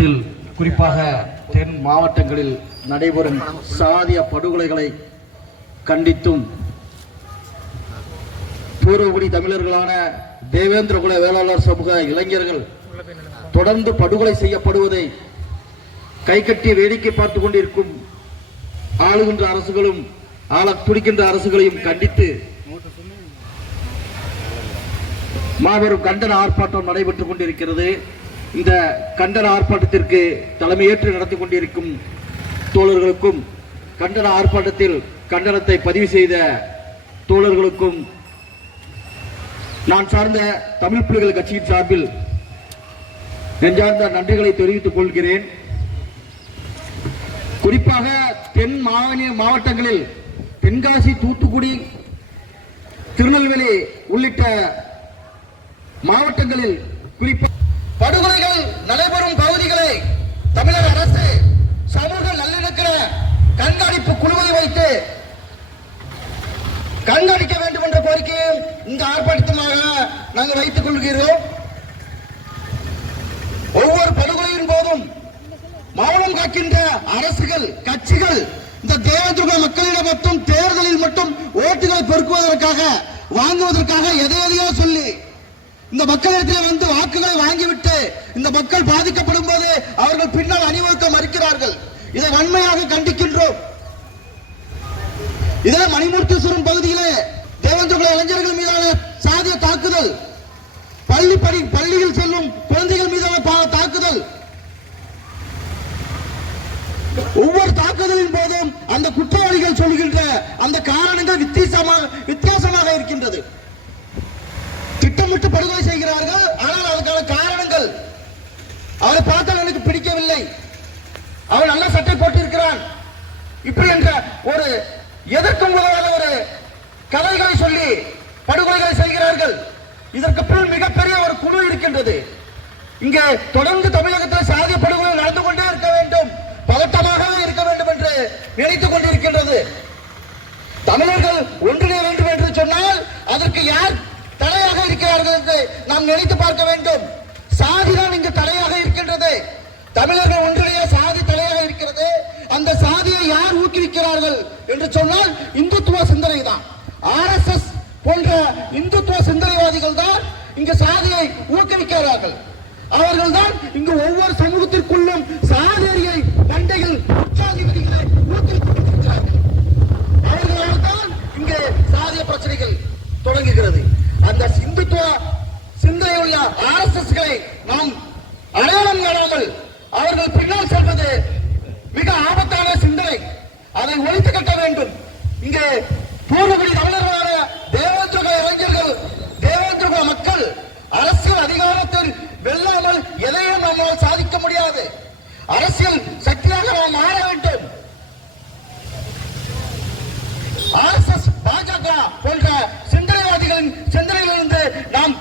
தமிழகத்தில் குறிப்பாக தென் மாவட்டங்களில் நடைபெறும் சாதிய படுகொலைகளை கண்டித்தும் பூர்வகுடி தமிழர்களான தேவேந்திரகுல வேளாளர் சமூக இளைஞர்கள் தொடர்ந்து படுகொலை செய்யப்படுவதை கைகட்டி வேடிக்கை பார்த்து கொண்டிருக்கும் ஆளுகின்ற அரசுகளும் ஆள துடிக்கின்ற அரசுகளையும் கண்டித்து மாபெரும் கண்டன ஆர்ப்பாட்டம் நடைபெற்றுக் கொண்டிருக்கிறது. இந்த கண்டன ஆர்ப்பாட்டத்திற்கு தலைமையேற்று நடத்தி கொண்டிருக்கும் தோழர்களுக்கும் கண்டன ஆர்ப்பாட்டத்தில் கண்டனத்தை பதிவு செய்த தோழர்களுக்கும் நான் சார்ந்த தமிழ் புலிகள் கட்சியின் சார்பில் நெஞ்சார்ந்த நன்றிகளை தெரிவித்துக் கொள்கிறேன். குறிப்பாக தென் மாநில மாவட்டங்களில் தென்காசி தூத்துக்குடி திருநெல்வேலி உள்ளிட்ட மாவட்டங்களில் குறிப்பாக நடைபெறும் பகுதிகளை தமிழக அரசு சமூக நல்லிணக்கிற கண்காணிப்பு குழுவை வைத்து கண்காணிக்க வேண்டும் என்ற கோரிக்கையை இந்த ஆர்ப்பாட்டமாக நாங்கள் வைத்துக் கொள்கிறோம். ஒவ்வொரு படுகொலையின் போதும் மௌனம் காக்கின்ற அரசுகள் கட்சிகள் இந்த தேவதுர்க மக்களிடம் மட்டும் தேர்தலில் மட்டும் ஓட்டுகளை பெருக்குவதற்காக வாங்குவதற்காக எதை எதையோ சொல்லி இந்த மக்களிடத்தில் வந்து வாக்குகளை வாங்கிவிட்டு இந்த மக்கள் பாதிக்கப்படும் போது அவர்கள் பின்னால் அணிவகுக்க மறுக்கிறார்கள். இதை வன்மையாக கண்டிக்கின்றோம். இதே மணிமூர்த்தீஸ்வரம் பகுதியிலே தேவேந்திரகுல இளைஞர்கள் மீதான சாதிய தாக்குதல் பள்ளி படி பள்ளியில் செல்லும் குழந்தைகள் மீதான பா- தாக்குதல். ஒவ்வொரு தாக்குதலின் போதும் அந்த குற்றவாளிகள் சொல்கின்ற அந்த காரணங்கள் வித்தியாசமாக வித்தியாசமாக இருக்கின்றது. திட்டமிட்டு படுகொலை செய்கிறார்கள். ஆனால் அதுக்கான காரணங்கள் அவரை பார்த்தால் எனக்கு பிடிக்கவில்லை. அவன் நல்ல சட்டை போட்டிருக்கிறான். இப்படி என்ற ஒரு எதற்கும் உதவாத ஒரு கதைகளை சொல்லி படுகொலைகளை செய்கிறார்கள். இதற்கு பின் மிகப்பெரிய ஒரு குழு இருக்கின்றது. இங்கே தொடர்ந்து தமிழகத்தில் சாதிய படுகொலை நடந்து கொண்டே இருக்க வேண்டும். பதட்டமாகவே இருக்க வேண்டும் என்று நினைத்துக் கொண்டிருக்கின்றது. தமிழர்கள் ஒன்றிணைய வேண்டும் என்று சொன்னால் அதற்கு யார் தலையாக இருக்கிறார்கள் என்று நாம் நினைத்து பார்க்க வேண்டும். சாதிதான் இங்கு தலையாக இருக்கின்றது. தமிழர்கள் ஒன்றிணைய சாதி தலையாக இருக்கிறது. அந்த சாதியை யார் ஊக்குவிக்கிறார்கள் என்று சொன்னால் இந்துத்துவ சிந்தனை தான். ஆர்எஸ்எஸ் போன்ற இந்துத்துவ சிந்தனைவாதிகள் தான் இங்கு சாதியை ஊக்குவிக்கிறார்கள். அவர்கள் தான் இங்கு ஒவ்வொரு சமூகத்திற்குள்ளும் சாதியை பண்டைகள் உற்சாகி வருகிறார்கள் ஊக்குவித்துக் கொண்டிருக்கிறார்கள் அவர்களால் தான் இங்கே சாதிய பிரச்சனைகள் தொடங்குகிறது அந்த இந்துத்துவ சிந்தனையுள்ள ஆர்எஸ்எஸ்களை நாம் அடையாளம் காணாமல் அவர்கள் பின்னால் செல்வது மிக ஆபத்தான சிந்தனை. அதை ஒழித்து கட்ட வேண்டும். இங்கே பூர்வகுடி தமிழர்களான தேவேந்திர இளைஞர்கள் தேவேந்திர மக்கள் அரசியல் அதிகாரத்தில் வெல்லாமல் எதையும் நம்மால் சாதிக்க முடியாது. அரசியல் சக்தியாக நாம் மாற வேண்டும். ஆர்எஸ்எஸ் பாஜக போன்ற சிந்தனைவாதிகளின் சிந்தனையிலிருந்து நாம்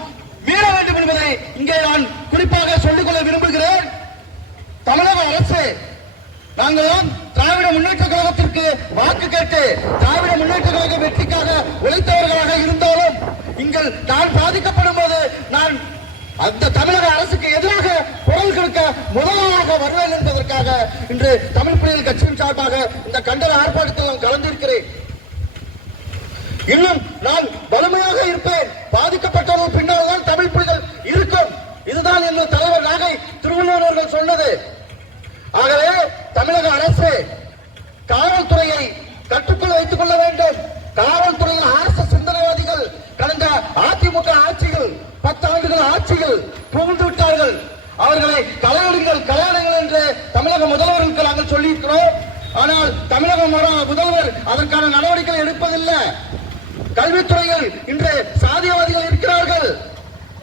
மீற வேண்டும் என்பதை இங்கே நான் குறிப்பாக சொல்லிக்கொள்ள விரும்புகிறேன். நாங்கள் திராவிட முன்னேற்ற கழகத்திற்கு வாக்கு கேட்டு திராவிட முன்னேற்ற கழக வெற்றிக்காக உழைத்தவர்களாக இருந்தாலும் இங்கள் நான் பாதிக்கப்படும் போது நான் அந்த தமிழக அரசுக்கு எதிராக குரல் கொடுக்க முதலாக வருவேன் என்பதற்காக இன்று தமிழ் புலிகள் கட்சியின் சார்பாக இந்த கண்டன ஆர்ப்பாட்டத்தில் நான் கலந்திருக்கிறேன். இன்னும் நான் வலிமையாக இருப்பேன். பாதிக்கப்பட்டவர்கள் பின்னால் தான் தமிழ் புலிகள் இருக்கும். இதுதான் எங்கள் தலைவர் நாகை திருவள்ளுவர் அவர்கள் சொன்னது. அரசு காவல்துறையை கட்டுக்குள் வைத்துக் கொள்ள வேண்டும். காவல்துறையில் அரசு சிந்தனைவாதிகள் கடந்த அதிமுக ஆட்சிகள் பத்து ஆண்டுகள் ஆட்சிகள் புகுந்து விட்டார்கள் அவர்களை கலையடுங்கள் கலையடுங்கள் என்று தமிழக முதல்வருக்கு நாங்கள் சொல்லியிருக்கிறோம். ஆனால் தமிழக முதல்வர் அதற்கான நடவடிக்கை எடுப்பதில்லை. கல்வித்துறையில் இன்று சாதியவாதிகள் இருக்கிறார்கள்.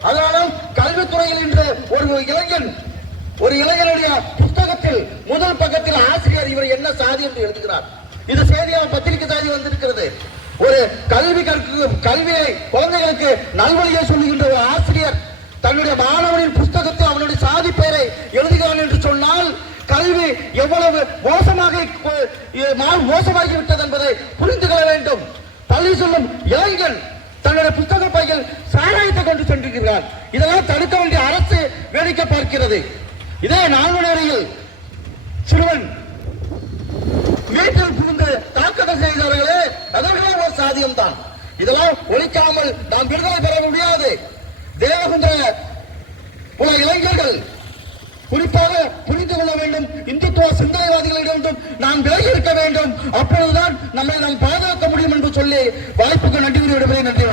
அதனாலும் கல்வித்துறையில் இன்று ஒரு இளைஞன் ஒரு இளைஞனுடைய பக்கத்தில் முதல் பக்கத்தில் ஆசிரியர் இவர் என்ன சாதி என்று எழுதுகிறார். இது செய்தியாக பத்திரிகை சாதி வந்திருக்கிறது. ஒரு கல்வி கற்கும் கல்வியை குழந்தைகளுக்கு நல்வழியை சொல்லுகின்ற ஒரு ஆசிரியர் தன்னுடைய மாணவனின் புஸ்தகத்தில் அவனுடைய சாதி பெயரை எழுதுகிறான் என்று சொன்னால் கல்வி எவ்வளவு மோசமாக மோசமாகிவிட்டது மோசமாகி விட்டது என்பதை புரிந்து கொள்ள வேண்டும். பள்ளி சொல்லும் இளைஞன் தன்னுடைய புத்தக பையில் சாராயத்தை கொண்டு சென்றிருக்கிறார் இதெல்லாம் தடுக்க வேண்டிய அரசு வேடிக்கை பார்க்கிறது. இதே நாங்குநேரியில் சிறுவன். வீட்டில் புகுந்து தாக்குதல் செய்தார்களே அதற்கான ஒரு சாதியம் தான் இதெல்லாம் ஒழிக்காமல் நாம் விடுதலை பெற முடியாது. தேவகுந்திர பல இளைஞர்கள் குறிப்பாக புரிந்து கொள்ள வேண்டும் இந்துத்துவ சிந்தனைவாதிகளிடம் நாம் விலகி இருக்க வேண்டும். அப்பொழுதுதான் நம்மை நாம் பாதுகாக்க முடியும் என்று சொல்லி வாய்ப்புக்கு நன்றி விடுவதை நன்றி